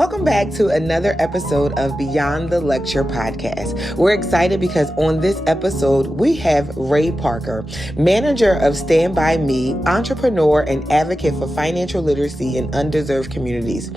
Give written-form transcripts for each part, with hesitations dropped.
Welcome back to another episode of Beyond the Lecture podcast. We're excited because on this episode, we have Ray Parker, manager of Stand By Me, entrepreneur and advocate for financial literacy in underserved communities.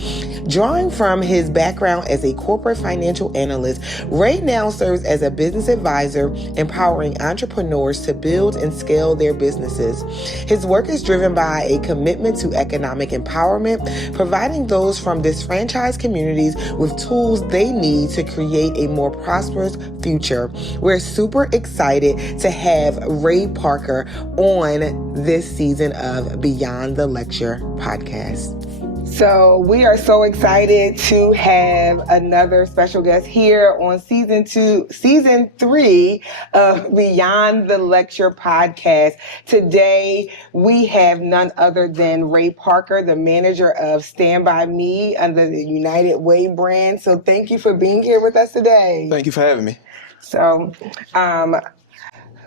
Drawing from his background as a corporate financial analyst, Ray now serves as a business advisor, empowering entrepreneurs to build and scale their businesses. His work is driven by a commitment to economic empowerment, providing those from disenfranchised communities with tools they need to create a more prosperous future. We're super excited to have Ray Parker on this season of Beyond the Lecture podcast. So we are so excited to have another special guest here on season 3 of Beyond the Lecture podcast. Today, we have none other than Ray Parker, the manager of Stand By Me under the United Way brand. So thank you for being here with us today. Thank you for having me. So,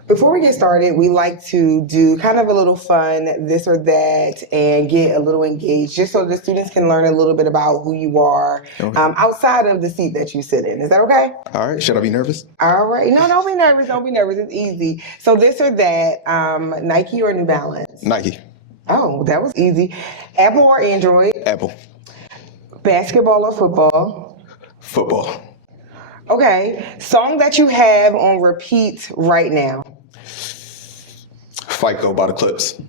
before we get started, we like to do kind of a little fun, this or that, and get a little engaged, just so the students can learn a little bit about who you are outside of the seat that you sit in. Is that okay? All right. Should I be nervous? All right. No, don't be nervous. Don't be nervous. It's easy. So this or that, Nike or New Balance? Nike. Oh, that was easy. Apple or Android? Apple. Basketball or football? Football. Okay. Song that you have on repeat right now? FICO by the Clips.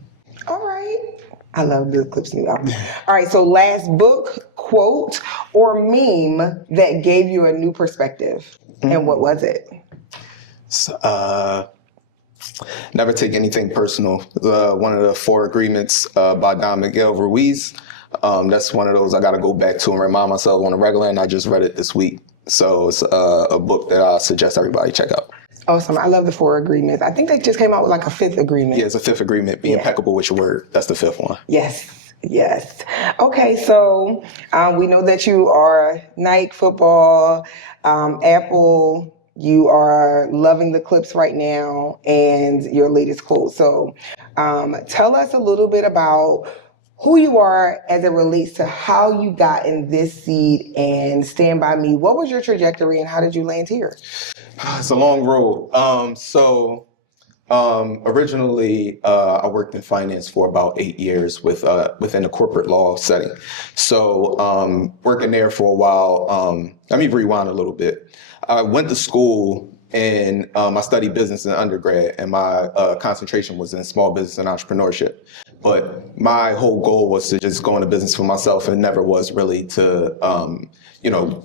All right. I love the Clips new album. All right. So last book, quote, or meme that gave you a new perspective. And what was it? Never take anything personal. One of the 4 agreements by Don Miguel Ruiz. That's one of those I got to go back to and remind myself on a regular, and I just read it this week. So it's a book that I suggest everybody check out. Awesome. I love the 4 agreements. I think they just came out with like a 5th agreement. Yeah, it's a 5th agreement. Be impeccable with your word. That's the 5th one. Yes. Yes. Okay. So we know that you are Nike, football, Apple. You are loving the Clips right now and your latest quote. So tell us a little bit about who you are as it relates to how you got in this seat and Stand By Me. What was your trajectory and how did you land here? It's a long road. Originally, I worked in finance for about 8 years within a corporate law setting. So working there for a while, let me rewind a little bit. I went to school and I studied business in undergrad, and my concentration was in small business and entrepreneurship. But my whole goal was to just go into business for myself, and never was really to,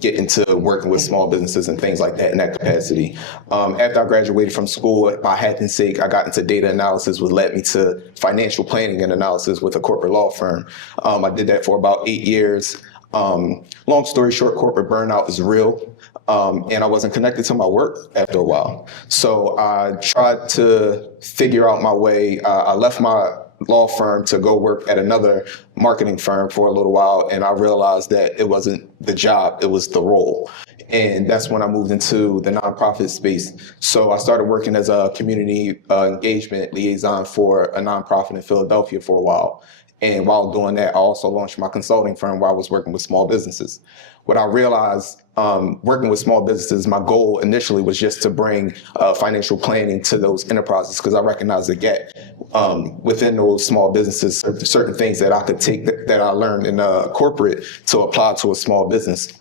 get into working with small businesses and things like that in that capacity. After I graduated from school, by happen's sake, I got into data analysis, which led me to financial planning and analysis with a corporate law firm. I did that for about 8 years. Long story short, corporate burnout is real. And I wasn't connected to my work after a while. So I tried to figure out my way. I left my law firm to go work at another marketing firm for a little while. And I realized that it wasn't the job, it was the role. And that's when I moved into the nonprofit space. So I started working as a community engagement liaison for a nonprofit in Philadelphia for a while. And while doing that, I also launched my consulting firm where I was working with small businesses. What I realized working with small businesses, my goal initially was just to bring financial planning to those enterprises, because I recognized the gap within those small businesses, certain things that I could take that I learned in corporate to apply to a small business.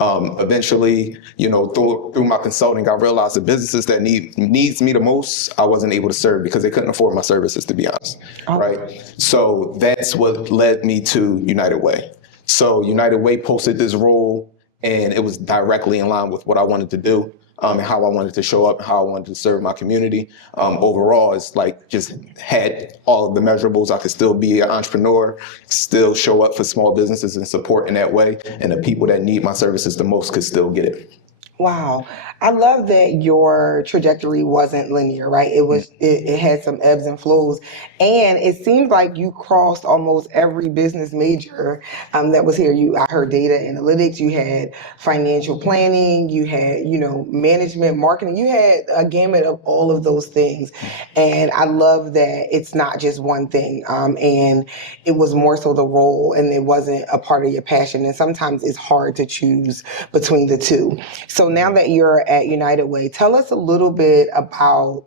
Eventually, through my consulting, I realized the businesses that needs me the most, I wasn't able to serve because they couldn't afford my services, to be honest, right? So that's what led me to United Way. So United Way posted this role, and it was directly in line with what I wanted to do, and how I wanted to show up, and how I wanted to serve my community. Overall, it's like just had all of the measurables. I could still be an entrepreneur, still show up for small businesses and support in that way, and the people that need my services the most could still get it. Wow. I love that your trajectory wasn't linear, right? It had some ebbs and flows. And it seems like you crossed almost every business major that was here. I heard data analytics, you had financial planning, you had, management, marketing, you had a gamut of all of those things. And I love that it's not just one thing. And it was more so the role and it wasn't a part of your passion. And sometimes it's hard to choose between the two. So now that you're at United Way, tell us a little bit about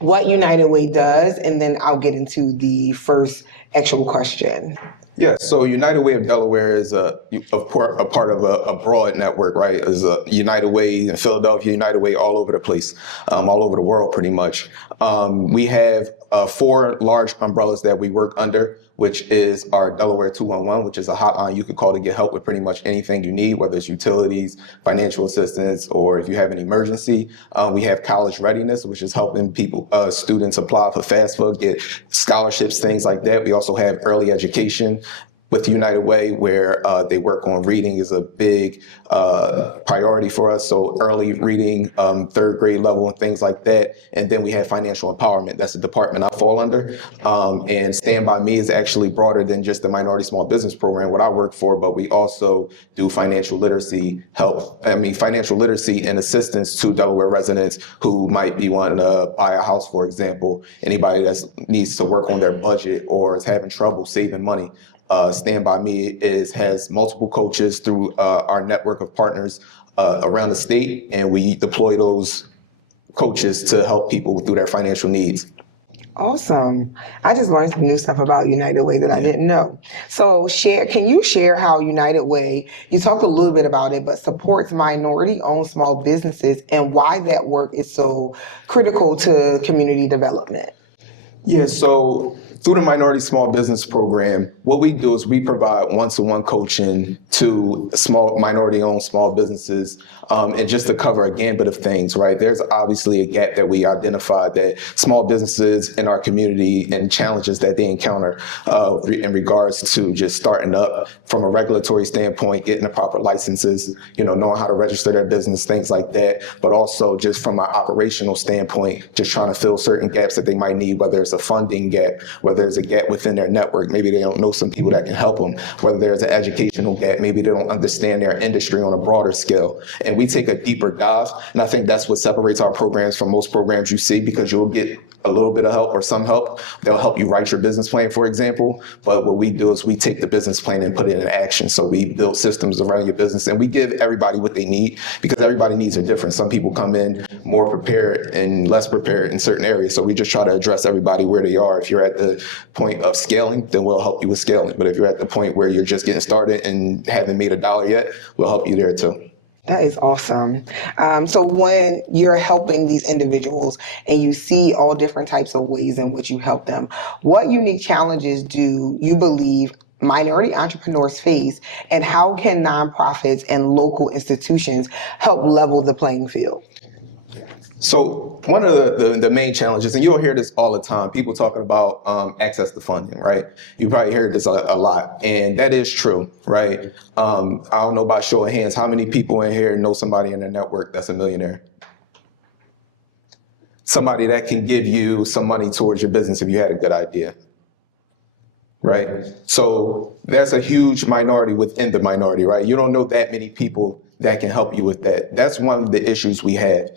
what United Way does, and then I'll get into the first actual question. Yeah, so United Way of Delaware is a part of a broad network, right? There's a United Way in Philadelphia, United Way all over the place, all over the world pretty much. We have 4 large umbrellas that we work under, which is our Delaware 211, which is a hotline you can call to get help with pretty much anything you need, whether it's utilities, financial assistance, or if you have an emergency. We have college readiness, which is helping students apply for FAFSA, get scholarships, things like that. We also have early education with United Way, where they work on reading is a big priority for us. So early reading, 3rd grade level and things like that. And then we have financial empowerment. That's the department I fall under. And Stand By Me is actually broader than just the minority small business program, what I work for, but we also do financial literacy financial literacy and assistance to Delaware residents who might be wanting to buy a house, for example. Anybody that needs to work on their budget or is having trouble saving money. Stand By Me has multiple coaches through our network of partners around the state, and we deploy those coaches to help people through their financial needs. Awesome. I just learned some new stuff about United Way that I didn't know. So can you share how United Way, you talked a little bit about it, but supports minority-owned small businesses and why that work is so critical to community development? Yeah, so through the Minority Small Business Program, what we do is we provide one-to-one coaching to minority-owned small businesses, and just to cover a gambit of things, right? There's obviously a gap that we identified that small businesses in our community and challenges that they encounter in regards to just starting up from a regulatory standpoint, getting the proper licenses, knowing how to register their business, things like that, but also just from an operational standpoint, just trying to fill certain gaps that they might need, whether it's a funding gap, whether there's a gap within their network, maybe they don't know some people that can help them, whether there's an educational gap, maybe they don't understand their industry on a broader scale. And we take a deeper dive, and I think that's what separates our programs from most programs you see, because you'll get a little bit of help or some help. They'll help you write your business plan, for example. But what we do is we take the business plan and put it in action. So we build systems around your business, and we give everybody what they need, because everybody's needs are different. Some people come in more prepared and less prepared in certain areas. So we just try to address everybody where they are. If you're at the point of scaling, then we'll help you with scaling. But if you're at the point where you're just getting started and haven't made $1 yet, we'll help you there too. That is awesome. So when you're helping these individuals and you see all different types of ways in which you help them, what unique challenges do you believe minority entrepreneurs face, and how can nonprofits and local institutions help level the playing field? So one of the main challenges, and you'll hear this all the time, people talking about access to funding, right? You probably heard this a lot, and that is true, right? I don't know about show of hands, how many people in here know somebody in their network that's a millionaire? Somebody that can give you some money towards your business if you had a good idea, right? So there's a huge minority within the minority, right? You don't know that many people that can help you with that. That's one of the issues we have.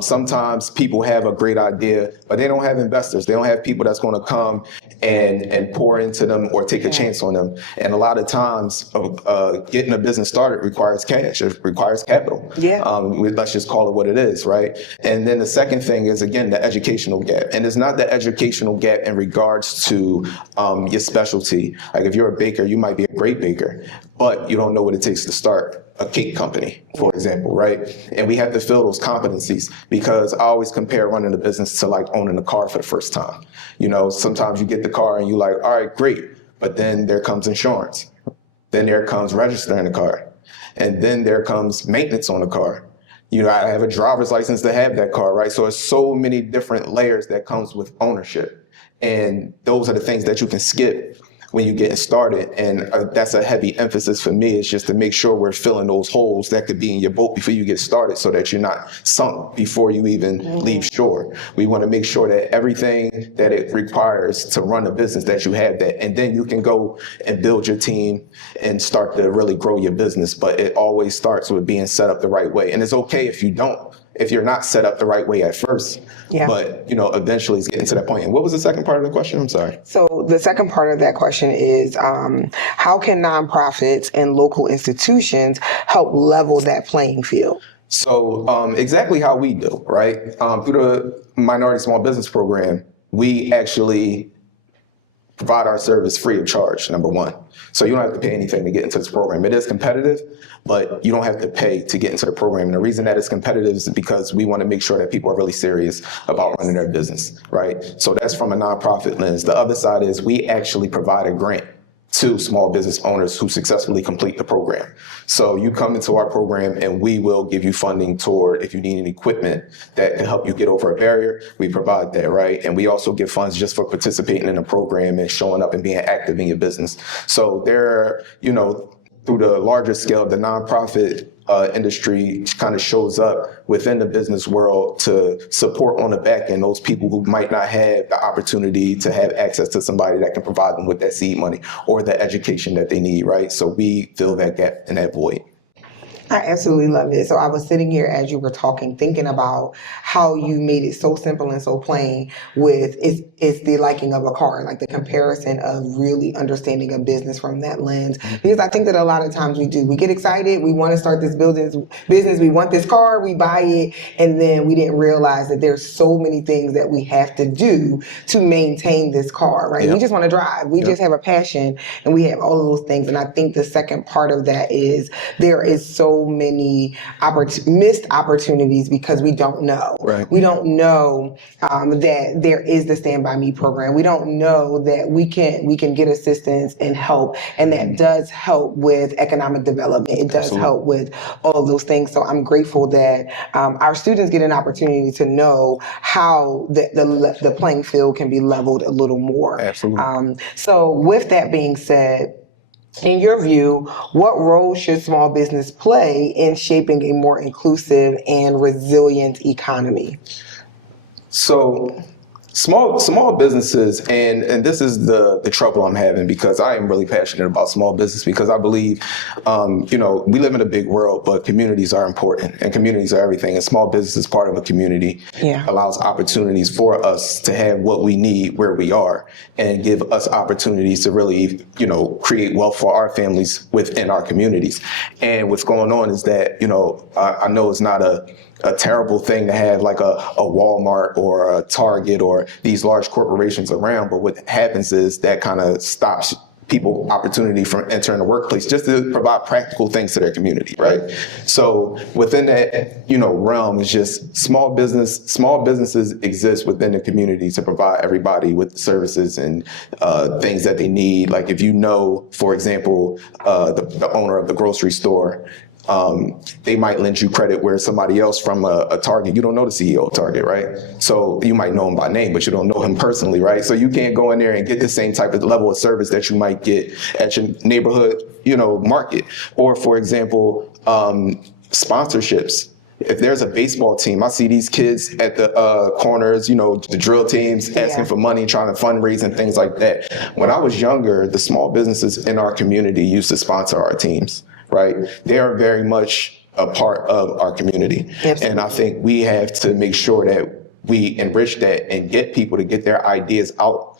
Sometimes people have a great idea, but they don't have investors. They don't have people that's going to come and pour into them or take a chance on them. And a lot of times, getting a business started requires cash. It requires capital. Yeah. Let's just call it what it is, right? And then the second thing is, again, the educational gap. And it's not the educational gap in regards to your specialty. Like if you're a baker, you might be a great baker, but you don't know what it takes to start a cake company, for example, right? And we have to fill those competencies, because I always compare running a business to like owning a car for the first time. Sometimes you get the car and you're like, all right, great. But then there comes insurance. Then there comes registering the car. And then there comes maintenance on the car. I have a driver's license to have that car, right? So there's so many different layers that comes with ownership. And those are the things that you can skip when you're getting started. And that's a heavy emphasis for me, is just to make sure we're filling those holes that could be in your boat before you get started, so that you're not sunk before you even leave shore. We want to make sure that everything that it requires to run a business, that you have that, and then you can go and build your team and start to really grow your business. But it always starts with being set up the right way. And it's okay if you're not set up the right way at first. Yeah. But, eventually it's getting to that point. And what was the second part of the question? I'm sorry. So the second part of that question is, how can nonprofits and local institutions help level that playing field? So exactly how we do, right? Through the Minority Small Business Program, we actually provide our service free of charge, number one. So you don't have to pay anything to get into this program. It is competitive, but you don't have to pay to get into the program. And the reason that it's competitive is because we want to make sure that people are really serious about running their business, right? So that's from a nonprofit lens. The other side is we actually provide a grant to small business owners who successfully complete the program. So you come into our program and we will give you funding toward, if you need any equipment that can help you get over a barrier, we provide that, right? And we also give funds just for participating in the program and showing up and being active in your business. So there, through the larger scale, the nonprofit industry kind of shows up within the business world to support on the back end those people who might not have the opportunity to have access to somebody that can provide them with that seed money or the education that they need, right? So we fill that gap and that void. I absolutely love it. So I was sitting here as you were talking, thinking about how you made it so simple and so plain with it's the liking of a car, like the comparison of really understanding a business from that lens. Because I think that a lot of times we get excited, we want to start this business, we want this car, we buy it, and then we didn't realize that there's so many things that we have to do to maintain this car, right? Yep. We just want to drive. We just have a passion and we have all of those things. And I think the second part of that is there is so many missed opportunities because we don't know. Right. We don't know that there is the Stand By Me program. We don't know that we can get assistance and help, and that does help with economic development. It does Absolutely. Help with all of those things. So I'm grateful that our students get an opportunity to know how the playing field can be leveled a little more. Absolutely. So with that being said, in your view, what role should small business play in shaping a more inclusive and resilient economy? So small businesses, and this is the trouble I'm having, because I am really passionate about small business, because I believe, we live in a big world, but communities are important and communities are everything. And small business is part of a community, allows opportunities for us to have what we need where we are and give us opportunities to really, create wealth for our families within our communities. And what's going on is that, I know it's not a terrible thing to have like a Walmart or a Target or these large corporations around, but what happens is that kind of stops people opportunity from entering the workplace just to provide practical things to their community, right? So within that, realm is just small businesses exist within the community to provide everybody with services and things that they need. Like if for example, the owner of the grocery store, they might lend you credit where somebody else from a Target, you don't know the CEO of Target, right? So you might know him by name, but you don't know him personally, right? So you can't go in there and get the same type of level of service that you might get at your neighborhood, market. Or for example, sponsorships. If there's a baseball team, I see these kids at the corners, the drill teams asking for money, trying to fundraise and things like that. When I was younger, the small businesses in our community used to sponsor our teams. Right? They are very much a part of our community. Absolutely. And I think we have to make sure that we enrich that and get people to get their ideas out.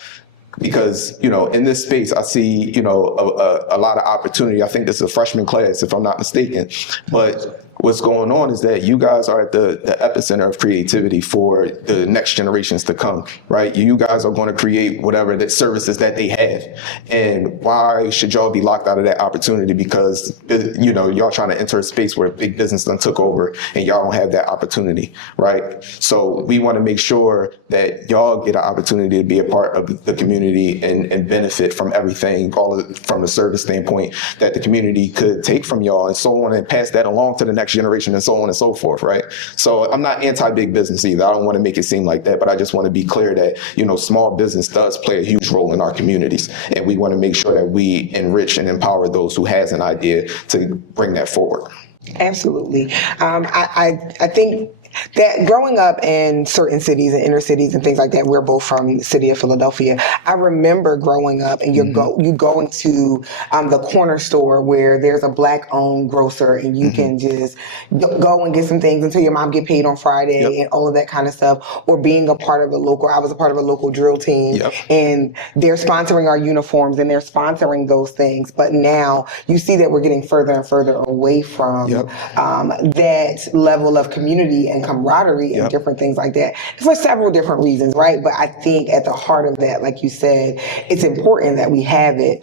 Because, in this space, I see, a lot of opportunity. I think this is a freshman class, if I'm not mistaken. But what's going on is that you guys are at the epicenter of creativity for the next generations to come, right? You guys are going to create whatever the services that they have. And why should y'all be locked out of that opportunity? Because, y'all trying to enter a space where big business done took over and y'all don't have that opportunity, right? So we want to make sure that y'all get an opportunity to be a part of the community and benefit from everything, from a service standpoint that the community could take from y'all and so on, and pass that along to the next next generation and so on and so forth, right? So I'm not anti-big business either. I don't want to make it seem like that, but I just want to be clear that, small business does play a huge role in our communities. And we want to make sure that we enrich and empower those who has an idea to bring that forward. Absolutely. I think that growing up in certain cities and inner cities and things like that, we're both from the city of Philadelphia. I remember growing up and you go into the corner store where there's a Black owned grocer and you can just go and get some things until your mom get paid on Friday and all of that kind of stuff. Or being I was a part of a local drill team and they're sponsoring our uniforms and they're sponsoring those things. But now you see that we're getting further and further away from that level of community and camaraderie and different things like that for several different reasons, right? But I think at the heart of that, like you said, it's important that we have it.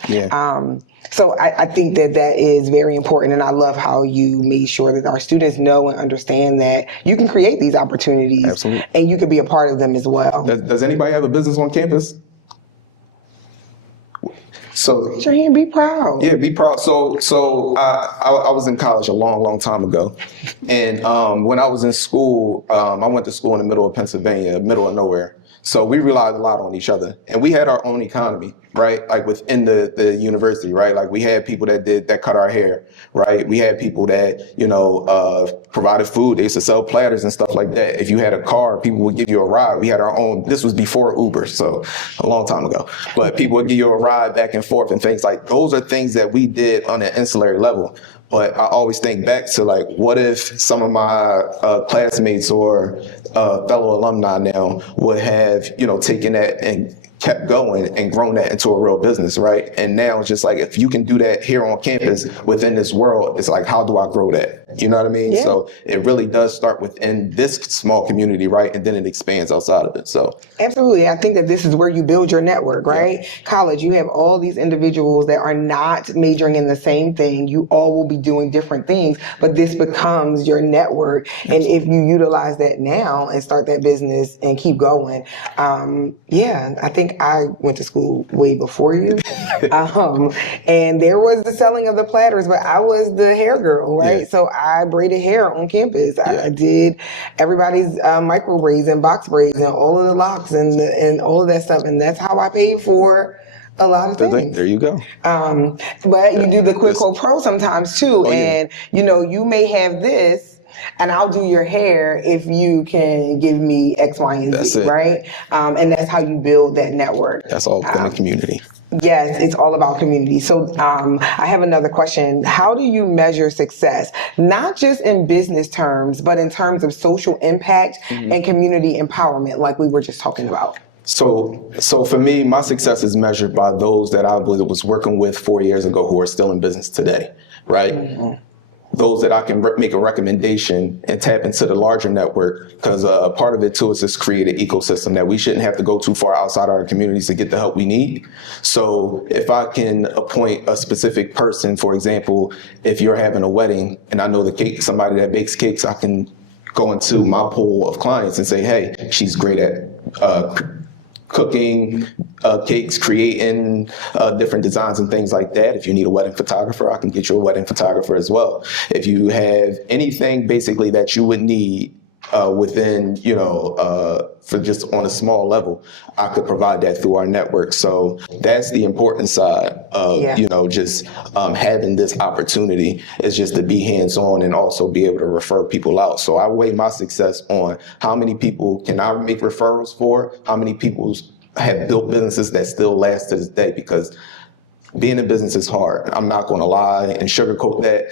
So I think that is very important, and I love how you made sure that our students know and understand that you can create these opportunities and you can be a part of them as well. Does anybody have a business on campus? So raise your hand, be proud. Yeah, be proud. So I was in college a long time ago, and when I was in school, I went to school in the middle of Pennsylvania, middle of nowhere. So we relied a lot on each other, and we had our own economy, right? Like within the university, right? Like we had people that cut our hair, right? We had people that provided food. They used to sell platters and stuff like that. If you had a car, people would give you a ride. We had our own. This was before Uber, so a long time ago. But people would give you a ride back and forth and things like those are things that we did on an ancillary level. But I always think back to like, what if some of my classmates or fellow alumni now would have, taken that and kept going and grown that into a real business, right? And now it's just like, if you can do that here on campus within this world, it's like, how do I grow that? You know what I mean? Yeah. So it really does start within this small community, right? And then it expands outside of it. So absolutely. I think that this is where you build your network, right? Yeah. College, you have all these individuals that are not majoring in the same thing. You all will be doing different things, but this becomes your network. Absolutely. And if you utilize that now and start that business and keep going, I think I went to school way before you. And there was the selling of the platters, but I was the hair girl, right? Yeah. So I braided hair on campus. Yeah. I did everybody's micro braids and box braids and all of the locks and all of that stuff. And that's how I paid for a lot of things. There you go. But you do the Quid Pro Pro sometimes too. And, you may have this, and I'll do your hair if you can give me X, Y, and Z, right? And that's how you build that network. That's all within the community. Yes, it's all about community. So I have another question. How do you measure success, not just in business terms, but in terms of social impact and community empowerment, like we were just talking about? So for me, my success is measured by those that I was working with 4 years ago who are still in business today, right? Mm-hmm. Those that I can make a recommendation and tap into the larger network, because part of it too is just create an ecosystem that we shouldn't have to go too far outside our communities to get the help we need. So if I can appoint a specific person, for example, if you're having a wedding and I know somebody that bakes cakes, I can go into my pool of clients and say, hey, she's great at cooking cakes, creating different designs and things like that. If you need a wedding photographer, I can get you a wedding photographer as well. If you have anything basically that you would need within, for just on a small level, I could provide that through our network. So that's the important side of, just having this opportunity is just to be hands-on and also be able to refer people out. So I weigh my success on how many people can I make referrals for, how many people have built businesses that still last to this day, because being in business is hard. I'm not going to lie and sugarcoat that.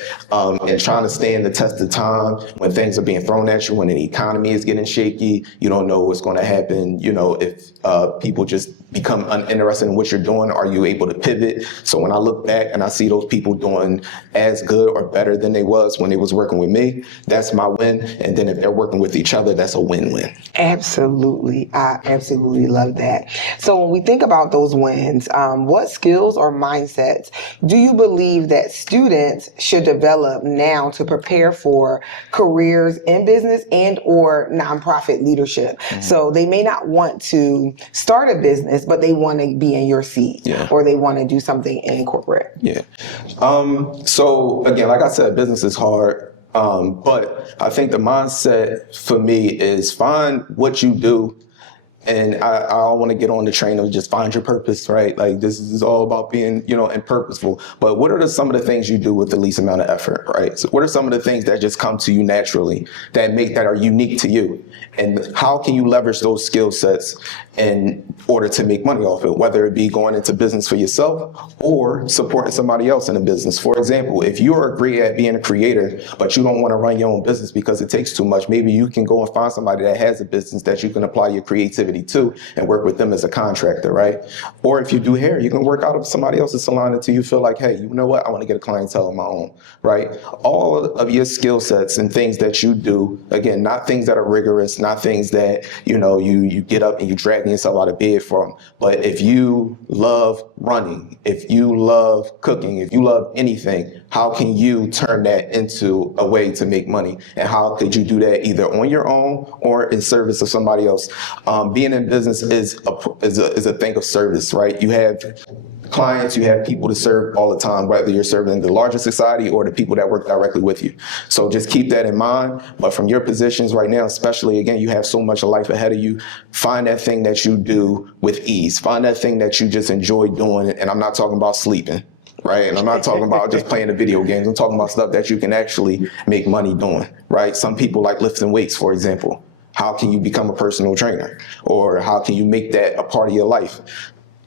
And trying to stand the test of time when things are being thrown at you, when the economy is getting shaky, you don't know what's going to happen. If people just become uninterested in what you're doing, are you able to pivot? So when I look back and I see those people doing as good or better than they was when they was working with me, that's my win. And then if they're working with each other, that's a win-win. Absolutely. I absolutely love that. So when we think about those wins, what skills or mindsets do you believe that students should develop now to prepare for careers in business and or nonprofit leadership? Mm-hmm. So they may not want to start a business, but they want to be in your seat, or they want to do something in corporate. Yeah. So again, like I said, business is hard. But I think the mindset for me is find what you do. And I don't want to get on the train of just find your purpose, right? Like this is all about being, and purposeful. But what are some of the things you do with the least amount of effort, right? So what are some of the things that just come to you naturally that are unique to you? And how can you leverage those skill sets in order to make money off it, whether it be going into business for yourself or supporting somebody else in a business? For example, if you're great at being a creator, but you don't want to run your own business because it takes too much, maybe you can go and find somebody that has a business that you can apply your creativity to and work with them as a contractor, right? Or if you do hair, you can work out of somebody else's salon until you feel like, hey, you know what? I want to get a clientele of my own, right? All of your skill sets and things that you do, again, not things that are rigorous, not things that, you get up and you drag yourself out of bed from. But if you love running, if you love cooking, if you love anything, how can you turn that into a way to make money? And how could you do that either on your own or in service of somebody else? Being in business is a thing of service, right? You have clients, you have people to serve all the time, whether you're serving the larger society or the people that work directly with you. So just keep that in mind. But from your positions right now, especially, again, you have so much of life ahead of you. Find that thing that you do with ease. Find that thing that you just enjoy doing. And I'm not talking about sleeping, right? And I'm not talking about just playing the video games. I'm talking about stuff that you can actually make money doing, right? Some people like lifting weights, for example. How can you become a personal trainer? Or how can you make that a part of your life?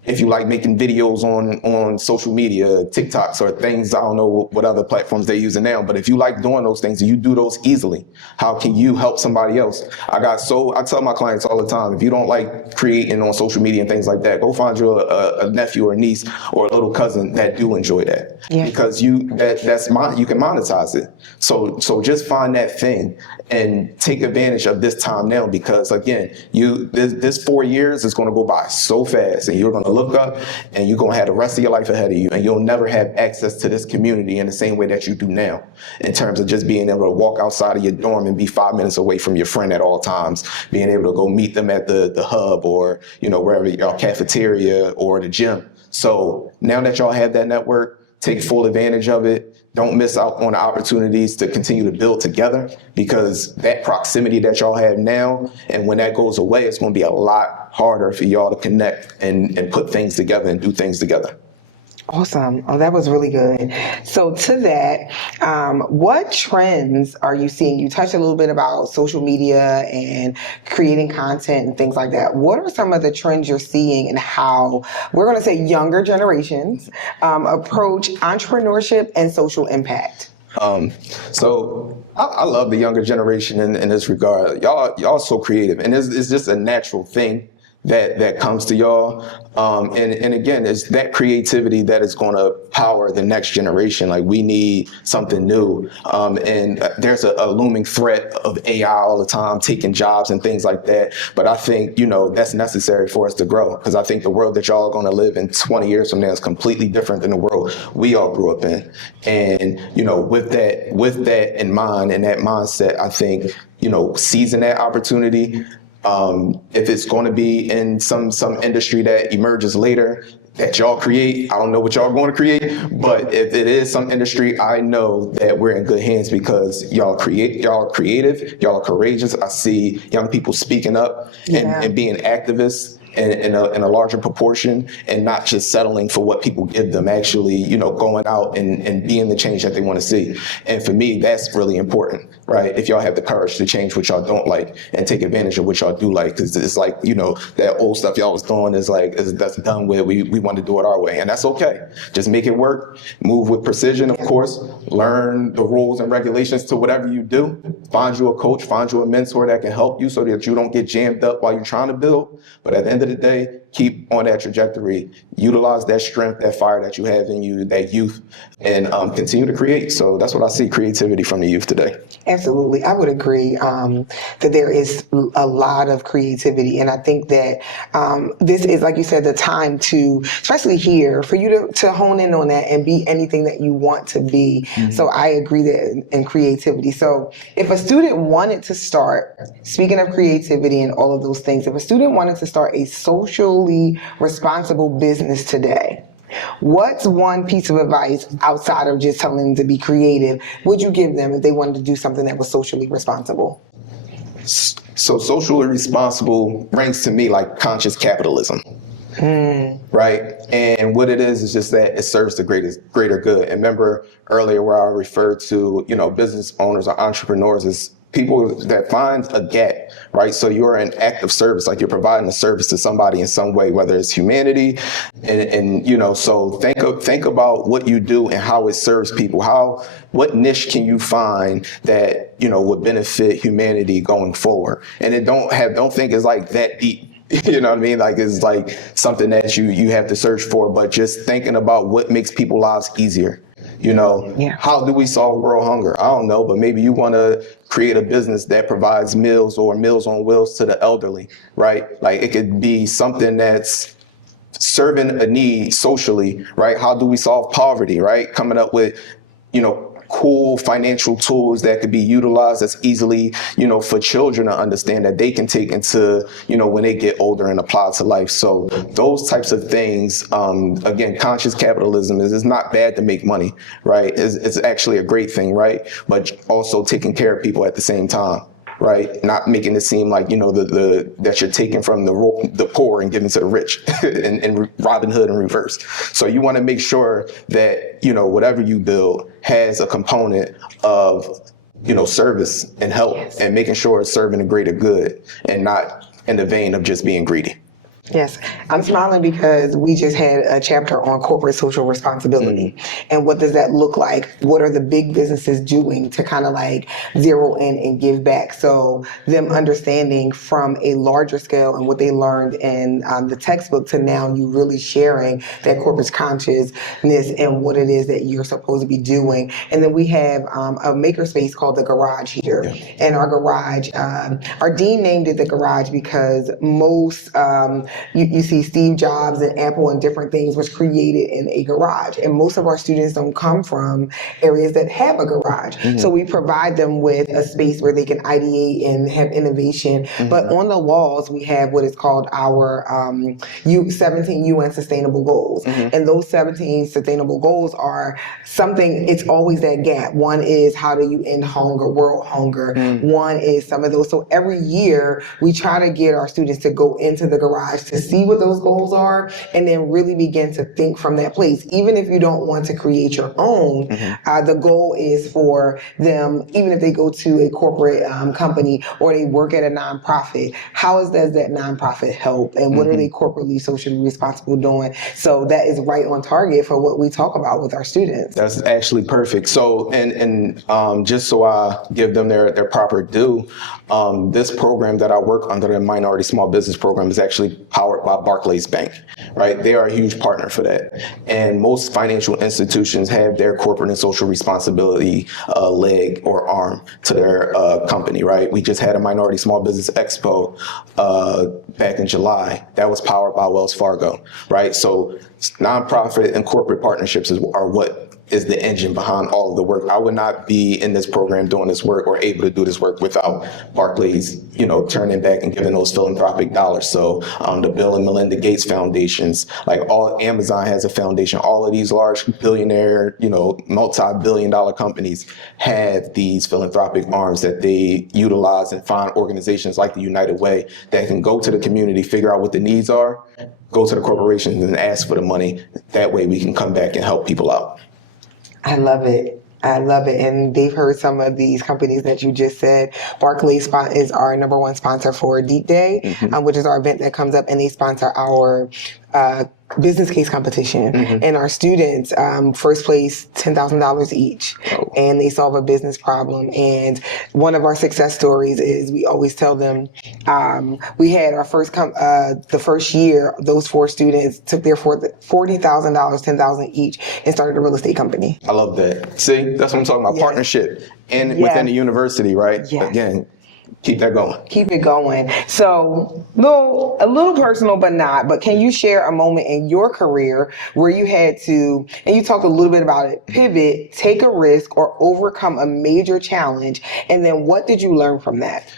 If you like making videos on social media, TikToks or things, I don't know what other platforms they're using now, but if you like doing those things and you do those easily, how can you help somebody else? I tell my clients all the time, if you don't like creating on social media and things like that, go find you a nephew or a niece or a little cousin that do enjoy that. Yeah. Because you can monetize it. So just find that thing and take advantage of this time now, because again, this 4 years is going to go by so fast, and you're going to look up and you're going to have the rest of your life ahead of you, and you'll never have access to this community in the same way that you do now, in terms of just being able to walk outside of your dorm and be 5 minutes away from your friend at all times, being able to go meet them at the hub or wherever, your cafeteria or the gym. So now that y'all have that network, take full advantage of it. Don't miss out on the opportunities to continue to build together, because that proximity that y'all have now, and when that goes away, it's going to be a lot harder for y'all to connect and put things together and do things together. Awesome. Oh, that was really good. So to that, what trends are you seeing? You touched a little bit about social media and creating content and things like that. What are some of the trends you're seeing in how, we're going to say, younger generations approach entrepreneurship and social impact? So I love the younger generation in this regard. Y'all so creative, and it's just a natural thing that comes to y'all. And again, it's that creativity that is going to power the next generation. Like, we need something new. And there's a looming threat of AI all the time, taking jobs and things like that. But I think, that's necessary for us to grow, because I think the world that y'all are going to live in 20 years from now is completely different than the world we all grew up in. And, with that in mind and that mindset, I think, seizing that opportunity, if it's going to be in some industry that emerges later that y'all create, I don't know what y'all going to create, but if it is some industry, I know that we're in good hands, because y'all are creative, y'all are courageous. I see young people speaking up and being activists in a larger proportion, and not just settling for what people give them, actually, going out and being the change that they want to see. And for me, that's really important, right? If y'all have the courage to change what y'all don't like and take advantage of what y'all do like, because it's like, that old stuff y'all was doing that's done with. We want to do it our way, and that's okay. Just make it work, move with precision, of course, learn the rules and regulations to whatever you do, find you a coach, find you a mentor that can help you so that you don't get jammed up while you're trying to build. But at the end of the day, keep on that trajectory, utilize that strength, that fire that you have in you, that youth, and continue to create. So that's what I see, creativity from the youth today. Absolutely. I would agree that there is a lot of creativity. And I think that this is, like you said, the time to, especially here, for you to hone in on that and be anything that you want to be. Mm-hmm. So I agree that in creativity. So if a student wanted to start, speaking of creativity and all of those things, if a student wanted to start a socially responsible business today, What's one piece of advice outside of just telling them to be creative would you give them if they wanted to do something that was socially responsible? So socially responsible ranks to me like conscious capitalism. Right. And what it is just that it serves the greater good. And remember earlier where I referred to, business owners or entrepreneurs as people that find a gap, right? So you're an act of service, like you're providing a service to somebody in some way, whether it's humanity. So think about what you do and how it serves people. What niche can you find that, would benefit humanity going forward? And it don't think it's like that deep. You know what I mean? Like it's like something that you have to search for, but just thinking about what makes people's lives easier. How do we solve world hunger? I don't know, but maybe you want to create a business that provides meals or Meals on Wheels to the elderly, right? Like it could be something that's serving a need socially, right? How do we solve poverty, right? Coming up with, cool financial tools that could be utilized as easily, for children to understand that they can take into, when they get older and apply to life. So those types of things, again, conscious capitalism is not bad to make money, right? It's actually a great thing, right? But also taking care of people at the same time. Right, not making it seem like that you're taking from the poor and giving to the rich, and Robin Hood in reverse. So you want to make sure that whatever you build has a component of service and help, and making sure it's serving the greater good and not in the vein of just being greedy. Yes, I'm smiling because we just had a chapter on corporate social responsibility. And what does that look like? What are the big businesses doing to kind of like zero in and give back? So them understanding from a larger scale and what they learned in the textbook to now you really sharing that corporate consciousness and what it is that you're supposed to be doing. And then we have a makerspace called the Garage here. And our garage, our dean named it the Garage because most you see Steve Jobs and Apple and different things was created in a garage. And most of our students don't come from areas that have a garage. So we provide them with a space where they can ideate and have innovation. But on the walls, we have what is called our 17 UN Sustainable Goals. And those 17 sustainable goals are something, it's always that gap. One is how do you end hunger, world hunger. One is some of those. So every year, we try to get our students to go into the garage to see what those goals are and then really begin to think from that place. Even if you don't want to create your own, the goal is for them, even if they go to a corporate company or they work at a nonprofit, does that nonprofit help and what are they corporately socially responsible doing? So that is right on target for what we talk about with our students. That's actually perfect. So, and just so I give them their proper due, this program that I work under, the Minority Small Business Program, is actually powered by Barclays Bank, right? They are a huge partner for that. And most financial institutions have their corporate and social responsibility leg or arm to their company, right? We just had a Minority Small Business Expo back in July. That was powered by Wells Fargo, right? So nonprofit and corporate partnerships are what is the engine behind all of the work. I would not be in this program doing this work or able to do this work without Barclays, turning back and giving those philanthropic dollars. So the Bill and Melinda Gates foundations, like Amazon has a foundation, all of these large billionaire, multi-billion dollar companies have these philanthropic arms that they utilize and find organizations like the United Way that can go to the community, figure out what the needs are, go to the corporations and ask for the money. That way we can come back and help people out. I love it. And they've heard some of these companies that you just said. Barclays is our number one sponsor for Deep Day, which is our event that comes up, and they sponsor our business case competition. And our students, first place, $10,000 each. And they solve a business problem. And one of our success stories is we always tell them, we had our the first year, those 4 students took their $40,000, $10,000 each, and started a real estate company. I love that. See, that's what I'm talking about, partnership. And within the university, right? Again, keep that going. Keep it going. So, a little personal, but not. But can you share a moment in your career where you had to, and you talked a little bit about it, pivot, take a risk, or overcome a major challenge? And then what did you learn from that?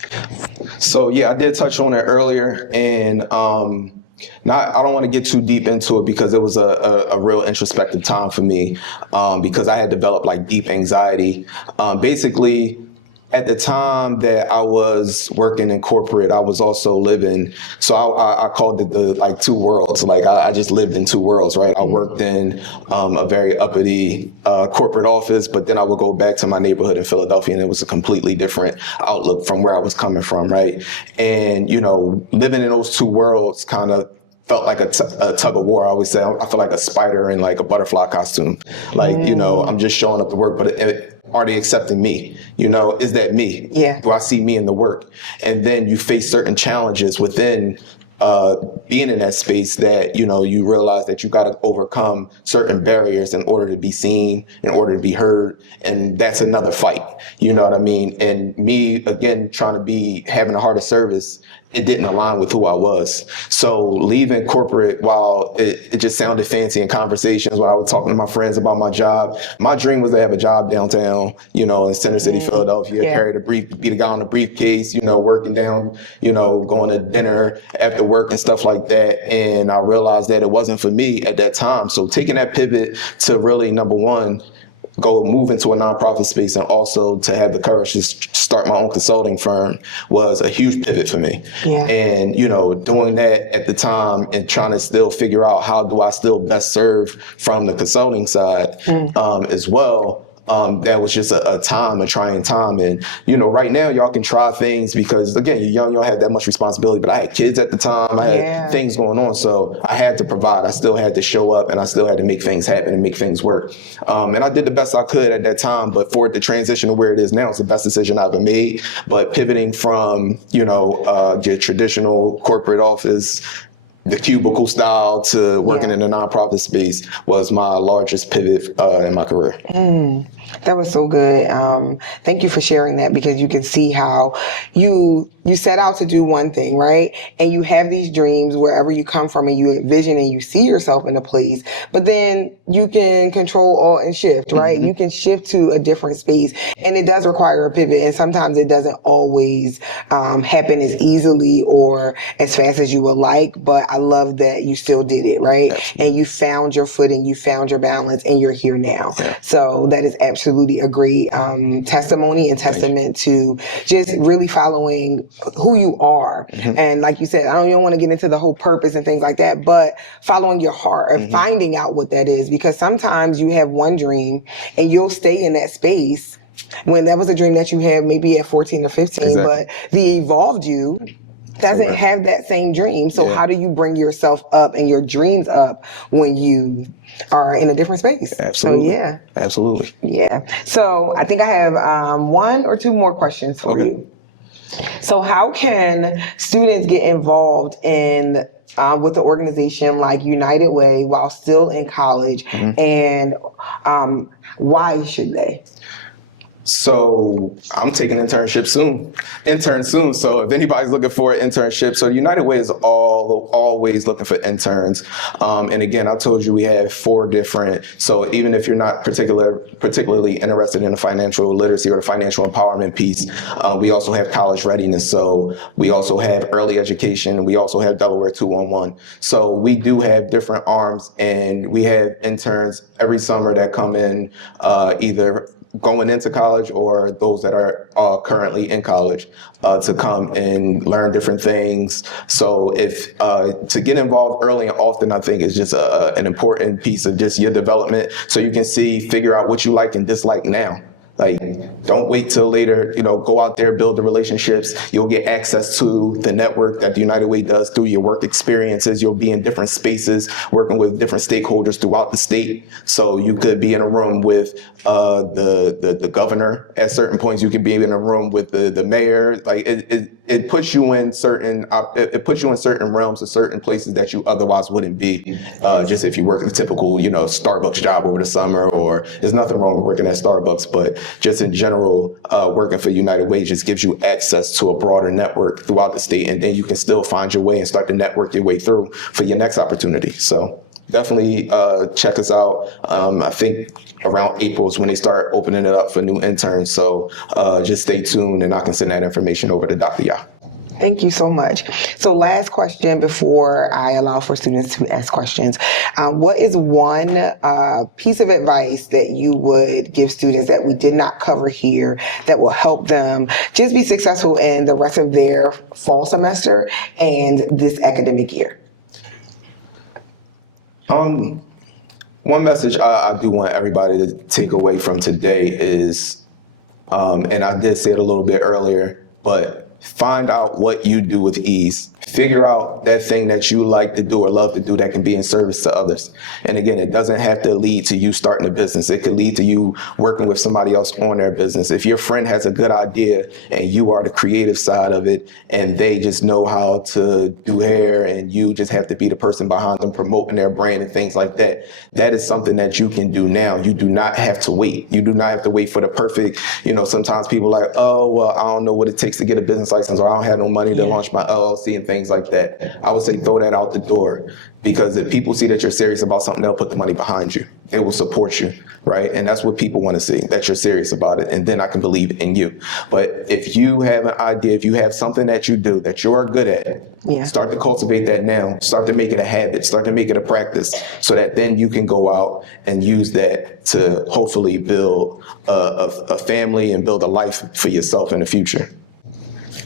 So, I did touch on it earlier. And I don't want to get too deep into it because it was a real introspective time for me, because I had developed like deep anxiety. Basically, at the time that I was working in corporate, I was also living. So I called it the like two worlds. Like I just lived in two worlds, right? I worked in a very uppity corporate office, but then I would go back to my neighborhood in Philadelphia, and it was a completely different outlook from where I was coming from, right? And living in those two worlds kind of felt like a tug of war. I always say I feel like a spider in like a butterfly costume. Like, I'm just showing up to work, but are they accepting me? Is that me? Yeah. Do I see me in the work? And then you face certain challenges within being in that space that, you realize that you got to overcome certain barriers in order to be seen, in order to be heard. And that's another fight. You know what I mean? And me, again, having a heart of service, it didn't align with who I was. So leaving corporate, while it just sounded fancy in conversations when I was talking to my friends about my job, my dream was to have a job downtown, in Center City, Philadelphia, carry be the guy on the briefcase, working down, going to dinner after work and stuff like that. And I realized that it wasn't for me at that time. So taking that pivot to really, number one, move into a nonprofit space, and also to have the courage to start my own consulting firm was a huge pivot for me. Yeah. And, doing that at the time and trying to still figure out how do I still best serve from the consulting side as well. That was just a trying time. And, right now y'all can try things because, again, you're young, you don't have that much responsibility, but I had kids at the time, I had things going on. So I had to provide, I still had to show up, and I still had to make things happen and make things work. And I did the best I could at that time, but for it to transition to where it is now, it's the best decision I've ever made. But pivoting from, your traditional corporate office, the cubicle style, to working in the nonprofit space was my largest pivot in my career. That was so good. Thank you for sharing that, because you can see how you set out to do one thing, right? And you have these dreams wherever you come from, and you envision and you see yourself in a place, but then you can control, alt, and shift, right? You can shift to a different space, and it does require a pivot. And sometimes it doesn't always happen as easily or as fast as you would like, but I love that you still did it, right? Absolutely. And you found your footing, you found your balance, and you're here now. Yeah. So that is absolutely a great testimony and testament to just really following who you are. And like you said, I don't even want to get into the whole purpose and things like that, but following your heart and finding out what that is, because sometimes you have one dream and you'll stay in that space when that was a dream that you had maybe at 14 or 15, but the evolved you doesn't have that same dream. So how do you bring yourself up and your dreams up when you are in a different space? Absolutely. So Absolutely. Yeah. So I think I have one or two more questions for you. So how can students get involved in with the organization like United Way while still in college, and why should they? So I'm taking intern soon. So if anybody's looking for an internship, so United Way is always looking for interns. And again, I told you we have 4 different. So even if you're not particularly interested in the financial literacy or the financial empowerment piece, we also have college readiness. So we also have early education, and we also have Delaware 211. So we do have different arms, and we have interns every summer that come in either going into college or those that are currently in college to come and learn different things. So if to get involved early and often, I think is just an important piece of just your development, so you can figure out what you like and dislike now. Like, don't wait till later, go out there, build the relationships. You'll get access to the network that the United Way does through your work experiences. You'll be in different spaces, working with different stakeholders throughout the state. So you could be in a room with the governor at certain points. You could be in a room with the mayor. Like, it puts you in certain realms or certain places that you otherwise wouldn't be, just if you work a typical, Starbucks job over the summer. Or there's nothing wrong with working at Starbucks, but just in general, working for United Way just gives you access to a broader network throughout the state, and then you can still find your way and start to network your way through for your next opportunity. So definitely check us out. I think around April is when they start opening it up for new interns. So just stay tuned, and I can send that information over to Dr. Ya. Thank you so much. So last question before I allow for students to ask questions. What is one piece of advice that you would give students that we did not cover here that will help them just be successful in the rest of their fall semester and this academic year? One message I do want everybody to take away from today is, and I did say it a little bit earlier, but find out what you do with ease. Figure out that thing that you like to do or love to do that can be in service to others. And again, it doesn't have to lead to you starting a business. It could lead to you working with somebody else on their business. If your friend has a good idea and you are the creative side of it and they just know how to do hair and you just have to be the person behind them promoting their brand and things like that, that is something that you can do now. You do not have to wait. You do not have to wait for the perfect, sometimes people are like, oh, well, I don't know what it takes to get a business license, or I don't have no money to launch my LLC and things like that. I would say throw that out the door, because if people see that you're serious about something, they'll put the money behind you. It will support you, right? And that's what people want to see, that you're serious about it, and then I can believe in you. But if you have an idea, if you have something that you do that you're good at, start to cultivate that now. Start to make it a habit. Start to make it a practice, so that then you can go out and use that to hopefully build a family and build a life for yourself in the future.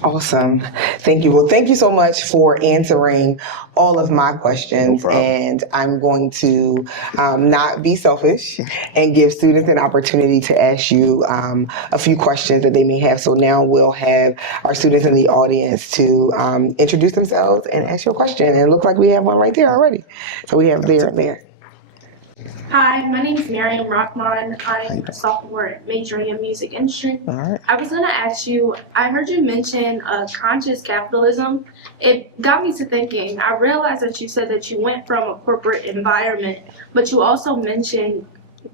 Awesome. Thank you. Well, thank you so much for answering all of my questions. No problem. And I'm going to not be selfish and give students an opportunity to ask you a few questions that they may have. So now we'll have our students in the audience to introduce themselves and ask you a question. And it looks like we have one right there already. So we have there. Hi, my name is Miriam Rahman. I'm a sophomore majoring in music industry. All right. I was going to ask you, I heard you mention conscious capitalism. It got me to thinking. I realized that you said that you went from a corporate environment, but you also mentioned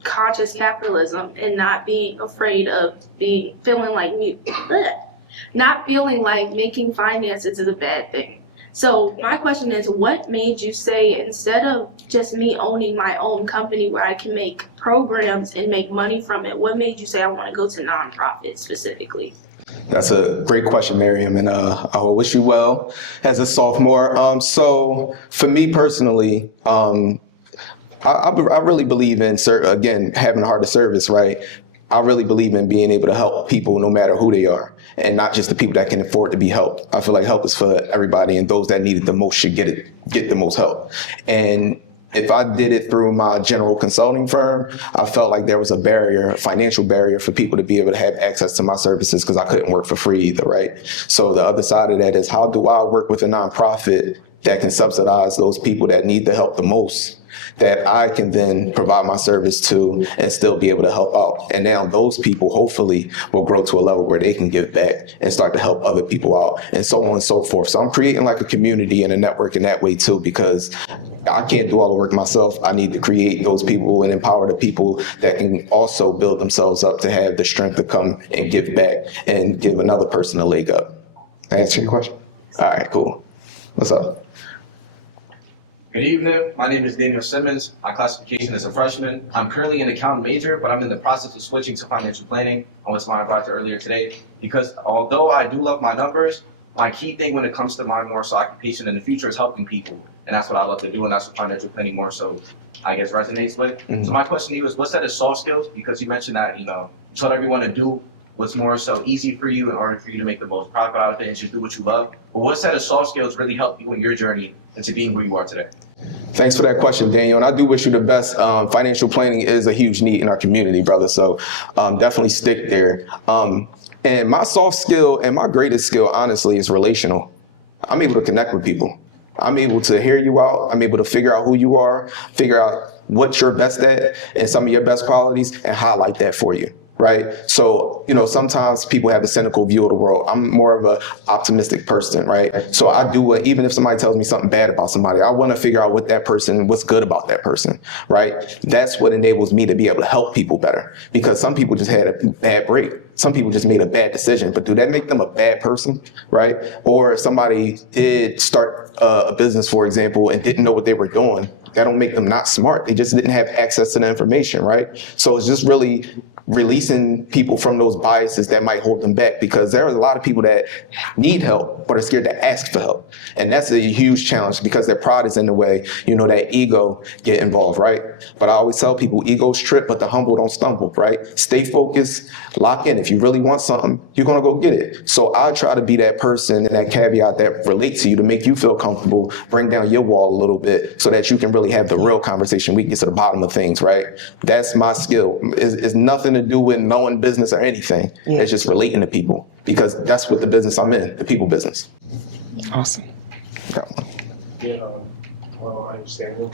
conscious capitalism and not being afraid of feeling like making finances is a bad thing. So my question is, what made you say, instead of just me owning my own company where I can make programs and make money from it, what made you say I want to go to nonprofit specifically? That's a great question, Miriam, and I wish you well as a sophomore. So for me personally, I really believe in, again, having a heart of service, right? I really believe in being able to help people no matter who they are, and not just the people that can afford to be helped. I feel like help is for everybody, and those that need it the most should get the most help. And if I did it through my general consulting firm, I felt like there was a barrier, a financial barrier for people to be able to have access to my services, because I couldn't work for free either, right? So the other side of that is, how do I work with a nonprofit that can subsidize those people that need the help the most, that I can then provide my service to and still be able to help out. And now those people hopefully will grow to a level where they can give back and start to help other people out, and so on and so forth. So I'm creating like a community and a network in that way too, because I can't do all the work myself. I need to create those people and empower the people that can also build themselves up to have the strength to come and give back and give another person a leg up. Answer your question? All right, cool. What's up? Good evening. My name is Daniel Simmons. My classification is a freshman. I'm currently an accounting major, but I'm in the process of switching to financial planning. I went to my advisor earlier today, because although I do love my numbers, my key thing when it comes to my more so occupation in the future is helping people. And that's what I love to do, and that's what financial planning more so, I guess, resonates with. Mm-hmm. So my question to you is, what set of soft skills, because you mentioned that, you told everyone to do what's more so easy for you in order for you to make the most profit out of it and just do what you love. But what set of soft skills really help you in your journey into being who you are today? Thanks for that question, Daniel. And I do wish you the best. Financial planning is a huge need in our community, brother. So definitely stick there. And my soft skill and my greatest skill, honestly, is relational. I'm able to connect with people. I'm able to hear you out. I'm able to figure out who you are, figure out what you're best at and some of your best qualities, and highlight that for you. Right? So, sometimes people have a cynical view of the world. I'm more of an optimistic person, right? So I do it, even if somebody tells me something bad about somebody, I want to figure out what's good about that person, right? That's what enables me to be able to help people better, because some people just had a bad break. Some people just made a bad decision, but do that make them a bad person, right? Or if somebody did start a business, for example, and didn't know what they were doing, that don't make them not smart. They just didn't have access to the information, right? So it's just really releasing people from those biases that might hold them back, because there are a lot of people that need help but are scared to ask for help. And that's a huge challenge because their pride is in the way, that ego get involved, right? But I always tell people, egos trip, but the humble don't stumble, right? Stay focused, lock in. If you really want something, you're gonna go get it. So I try to be that person and that caveat that relates to you to make you feel comfortable, bring down your wall a little bit so that you can really have the real conversation. We can get to the bottom of things, right? That's my skill. It's nothing to do with knowing business or anything. Yeah. It's just relating to people, because that's what the business I'm in, the people business. Awesome. Got one. Yeah, I understand it.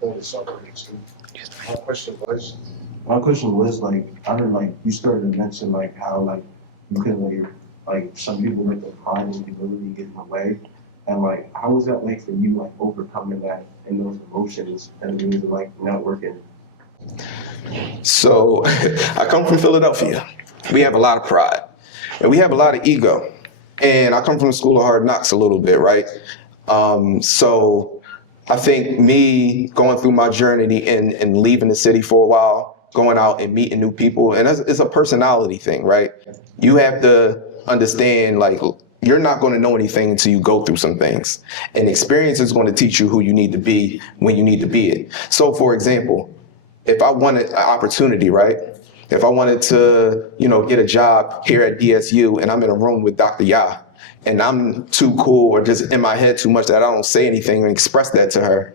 My question was like, I heard like you started to mention like how like you can like some people let their pride and humility get in the way, and like how was that like for you like overcoming that and those emotions and it was like networking? So I come from Philadelphia. We have a lot of pride and we have a lot of ego. And I come from the school of hard knocks a little bit, right? So I think me going through my journey and leaving the city for a while, going out and meeting new people, and it's a personality thing, right? You have to understand, like, you're not going to know anything until you go through some things. And experience is going to teach you who you need to be when you need to be it. So, for example, if I wanted an opportunity, right? If I wanted to, get a job here at DSU and I'm in a room with Dr. Ya and I'm too cool or just in my head too much that I don't say anything and express that to her,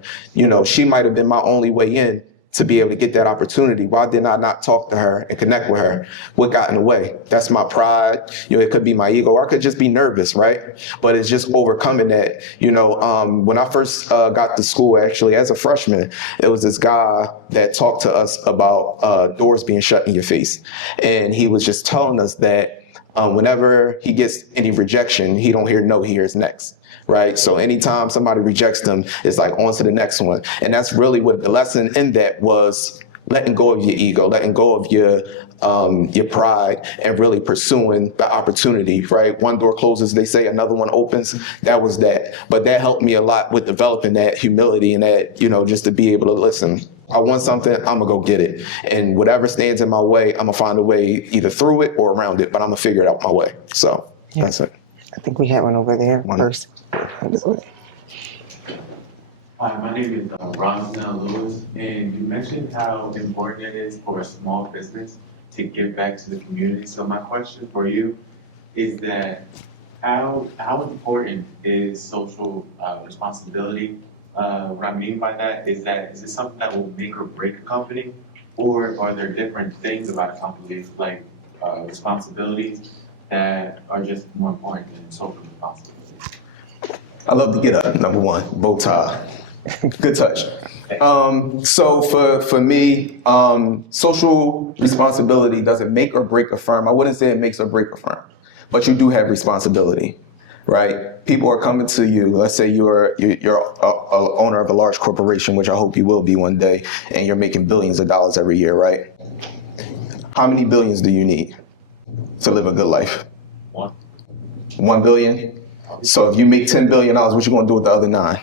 she might have been my only way in to be able to get that opportunity. Why didn't I not talk to her and connect with her? What got in the way? That's my pride. It could be my ego, or I could just be nervous, right? But it's just overcoming that. When I first got to school, actually, as a freshman, it was this guy that talked to us about doors being shut in your face. And he was just telling us that whenever he gets any rejection, he don't hear no, he hears next. Right. So anytime somebody rejects them, it's like on to the next one. And that's really what the lesson in that was, letting go of your ego, letting go of your pride, and really pursuing the opportunity. Right. One door closes, they say another one opens. That was that. But that helped me a lot with developing that humility and that, just to be able to listen. I want something, I'm gonna go get it. And whatever stands in my way, I'm gonna find a way either through it or around it, but I'm gonna figure it out my way. So That's it. I think we had one over there first. Hi, my name is Rosnell Lewis, and you mentioned how important it is for a small business to give back to the community. So my question for you is that how important is social responsibility? What I mean by that is it something that will make or break a company, or are there different things about a company like responsibilities that are just more important than social responsibility? I love to get up, number one, bow tie. Good touch. So for me, social responsibility doesn't make or break a firm. I wouldn't say it makes or break a firm, but you do have responsibility, right? People are coming to you. Let's say you're a owner of a large corporation, which I hope you will be one day, and you're making billions of dollars every year, right? How many billions do you need to live a good life? 1 billion? So if you make $10 billion, what you gonna do with the other 9?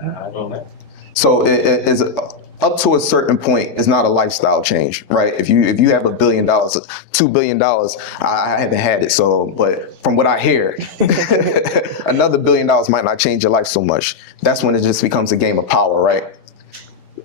I don't know. So it is up to a certain point. It's not a lifestyle change, right? If you have $1 billion, $2 billion, I haven't had it. So, but from what I hear, another $1 billion might not change your life so much. That's when it just becomes a game of power, right?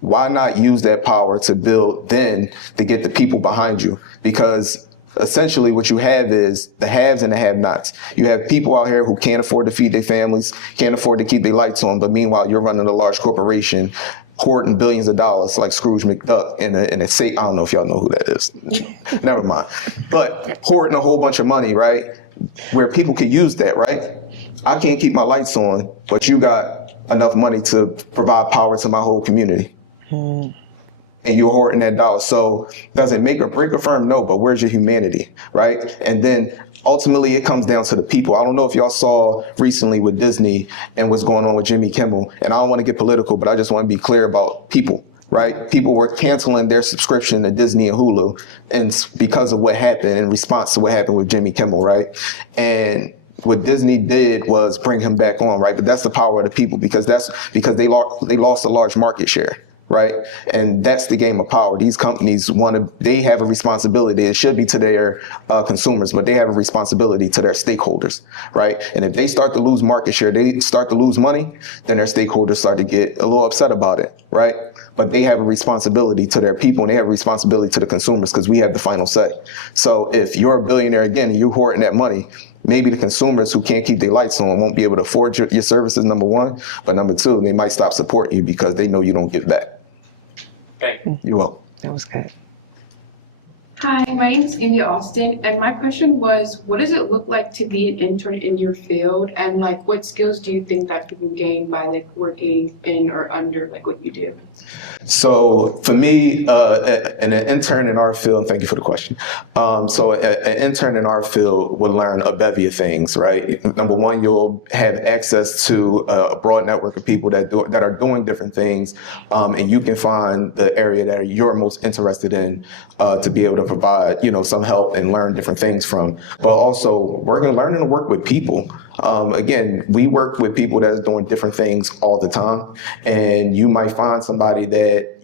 Why not use that power to build then to get the people behind you? Because essentially what you have is the haves and the have-nots. You have people out here who can't afford to feed their families, can't afford to keep their lights on, but meanwhile you're running a large corporation, hoarding billions of dollars like Scrooge McDuck in a safe. I don't know if y'all know who that is. Never mind. But hoarding a whole bunch of money, right? Where people could use that, right? I can't keep my lights on, but you got enough money to provide power to my whole community. And you're hoarding that dollar. So does it make or break a firm? No, but where's your humanity, right? And then ultimately it comes down to the people. I don't know if y'all saw recently with Disney and what's going on with Jimmy Kimmel, and I don't want to get political, but I just want to be clear about people, right? People were canceling their subscription to Disney and Hulu and because of what happened in response to what happened with Jimmy Kimmel, right? And what Disney did was bring him back on, right? But that's the power of the people, because they lost a large market share. right? And that's the game of power. These companies they have a responsibility. It should be to their consumers, but they have a responsibility to their stakeholders, right? And if they start to lose market share, they start to lose money, then their stakeholders start to get a little upset about it, right? But they have a responsibility to their people, and they have a responsibility to the consumers, because we have the final say. So if you're a billionaire again and you're hoarding that money, maybe the consumers who can't keep their lights on won't be able to afford your services, number one. But number two, they might stop supporting you because they know you don't give back. Okay. You're welcome. That was good. Hi, my name is India Austin, and my question was, what does it look like to be an intern in your field, and like what skills do you think that people gain by like working in or under like what you do? So for me, an intern in our field, thank you for the question. So an intern in our field will learn a bevy of things, right? Number one, you'll have access to a broad network of people that are doing different things, and you can find the area that you're most interested in to be able to provide, some help and learn different things from. But also, learning to work with people. Again, we work with people that's doing different things all the time, and you might find somebody that,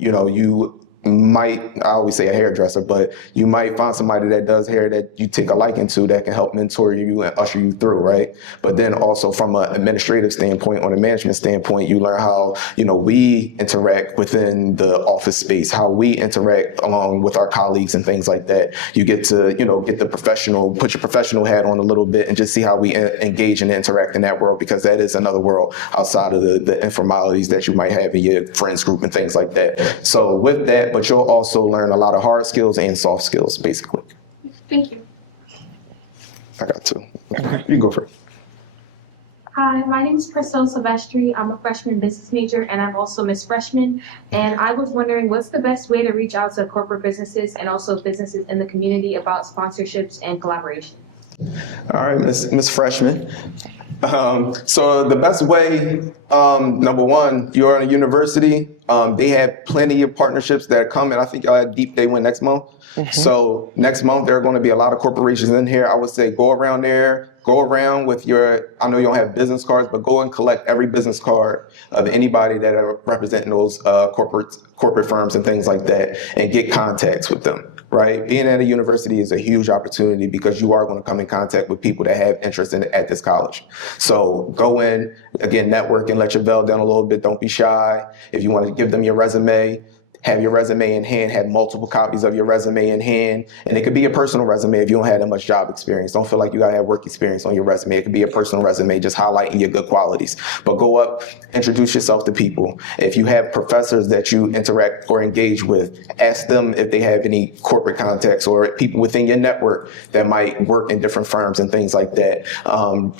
I always say a hairdresser, but you might find somebody that does hair that you take a liking to that can help mentor you and usher you through, right? But then also from an administrative standpoint, on a management standpoint, you learn how, we interact within the office space, how we interact along with our colleagues and things like that. You get to, put your professional hat on a little bit and just see how we engage and interact in that world, because that is another world outside of the informalities that you might have in your friends group and things like that. So with that, but you'll also learn a lot of hard skills and soft skills, basically. Thank you. I got two. You can go for it. Hi, my name is Priscilla Silvestri. I'm a freshman business major, and I'm also Miss Freshman. And I was wondering, what's the best way to reach out to corporate businesses and also businesses in the community about sponsorships and collaboration? All right, Miss Freshman. So the best way, number one, you're in a university. They have plenty of partnerships that come, and I think y'all had Deep Day One next month. So next month, there are going to be a lot of corporations in here. I would say go around there, go around with I know you don't have business cards, but go and collect every business card of anybody that are representing those corporate firms and things like that, and get contacts with them. Right? Being at a university is a huge opportunity because you are going to come in contact with people that have interest at this college. So go in, again, network and let your bell down a little bit. Don't be shy. If you want to give them your resume, have your resume in hand, have multiple copies of your resume in hand. And it could be a personal resume if you don't have that much job experience. Don't feel like you got to have work experience on your resume. It could be a personal resume, just highlighting your good qualities. But go up, introduce yourself to people. If you have professors that you interact or engage with, ask them if they have any corporate contacts or people within your network that might work in different firms and things like that.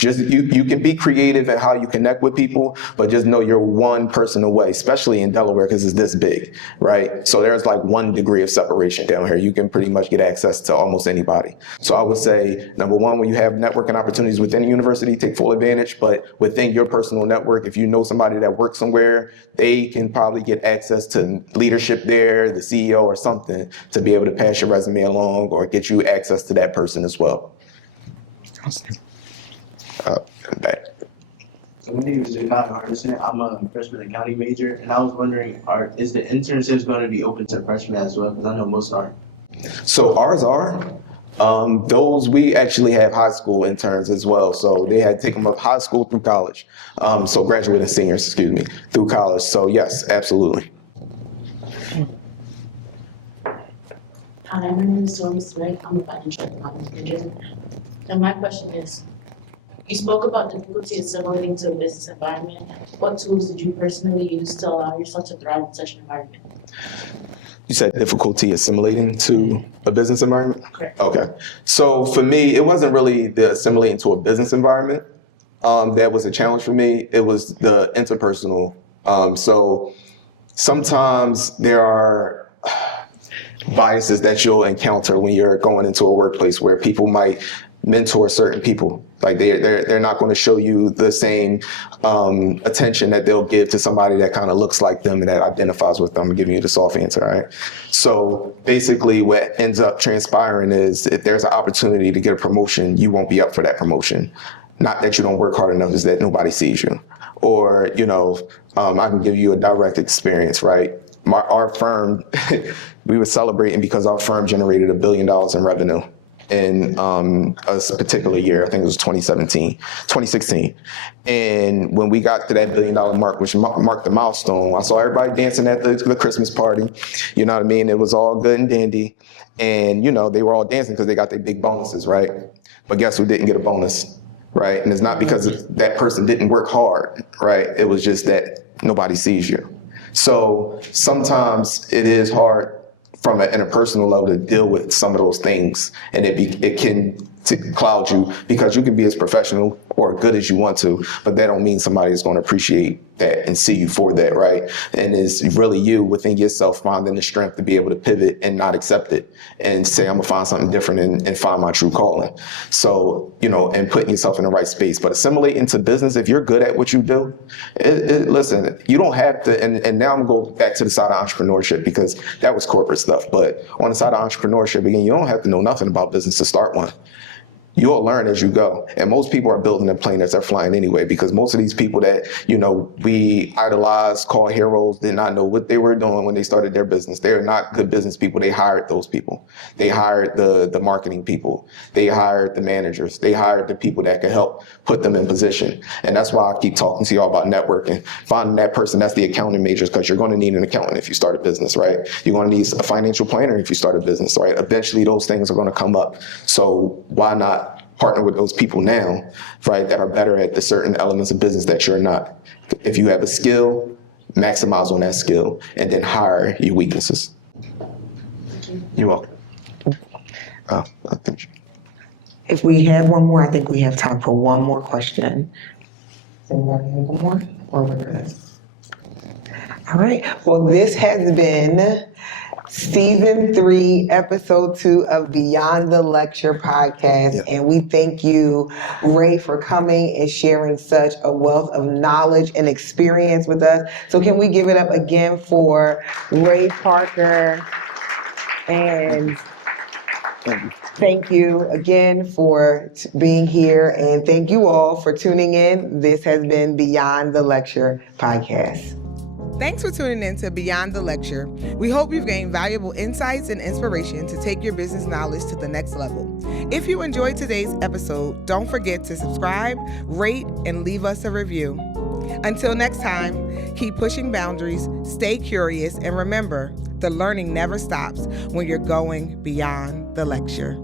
You can be creative in how you connect with people, but just know you're one person away, especially in Delaware because it's this big, right? So there's like 1 degree of separation down here. You can pretty much get access to almost anybody. So I would say, number one, when you have networking opportunities within the university, take full advantage. But within your personal network, if you know somebody that works somewhere, they can probably get access to leadership there, the CEO or something, to be able to pass your resume along or get you access to that person as well. So my name is Janiah Hardison. I'm a freshman accounting major, and I was wondering, is the internships going to be open to freshmen as well? Because I know most aren't. So ours are. Those, we actually have high school interns as well. So they had to take them up high school through college. So graduating seniors, through college. So yes, absolutely. Hi, my name is Zoe Smith. I'm a financial economics major. And my question is, you spoke about difficulty assimilating to a business environment. What tools did you personally use to allow yourself to thrive in such an environment? You said difficulty assimilating to a business environment? Correct. Okay. So for me, it wasn't really the assimilating to a business environment that was a challenge for me. It was the interpersonal. So sometimes there are biases that you'll encounter when you're going into a workplace where people might mentor certain people. Like they're not going to show you the same attention that they'll give to somebody that kind of looks like them and that identifies with them. I'm giving you the soft answer, right? So basically what ends up transpiring is if there's an opportunity to get a promotion, you won't be up for that promotion. Not that you don't work hard enough, is that nobody sees you. Or, I can give you a direct experience, right? our firm, we were celebrating because our firm generated $1 billion in revenue in a particular year. I think it was 2016. And when we got to that $1 billion mark, which marked the milestone, I saw everybody dancing at the Christmas party. You know what I mean? It was all good and dandy. And, you know, they were all dancing because they got their big bonuses, right? But guess who didn't get a bonus, right? And it's not because that person didn't work hard, right? It was just that nobody sees you. So sometimes it is hard from an interpersonal level to deal with some of those things, and it can cloud you, because you can be as professional or good as you want to, but that don't mean somebody is going to appreciate that and see you for that, right? And it's really you within yourself finding the strength to be able to pivot and not accept it and say, I'm gonna find something different and find my true calling. So, you know, and putting yourself in the right space. But assimilating to business, if you're good at what you do, listen, you don't have to, and now I'm gonna go back to the side of entrepreneurship, because that was corporate stuff. But on the side of entrepreneurship, again, you don't have to know nothing about business to start one. You'll learn as you go. And most people are building a plane as they're flying anyway, because most of these people that, you know, we idolize, call heroes, did not know what they were doing when they started their business. They're not good business people. They hired those people. They hired the marketing people. They hired the managers. They hired the people that could help put them in position. And that's why I keep talking to y'all about networking. Finding that person that's the accounting majors, because you're going to need an accountant if you start a business, right? You're going to need a financial planner if you start a business, right? Eventually those things are going to come up. So why not partner with those people now, right, that are better at the certain elements of business that you're not? If you have a skill, maximize on that skill, and then hire your weaknesses. You're welcome. I think. If we have one more, I think we have time for one more question. Does anybody have one more? Or we're good? All right. Well, this has been Season 3, Episode 2 of Beyond the Lecture podcast. Yeah. And we thank you, Ray, for coming and sharing such a wealth of knowledge and experience with us. So can we give it up again for Ray Parker? And thank you again for being here. And thank you all for tuning in. This has been Beyond the Lecture podcast. Thanks for tuning in to Beyond the Lecture. We hope you've gained valuable insights and inspiration to take your business knowledge to the next level. If you enjoyed today's episode, don't forget to subscribe, rate, and leave us a review. Until next time, keep pushing boundaries, stay curious, and remember, the learning never stops when you're going beyond the lecture.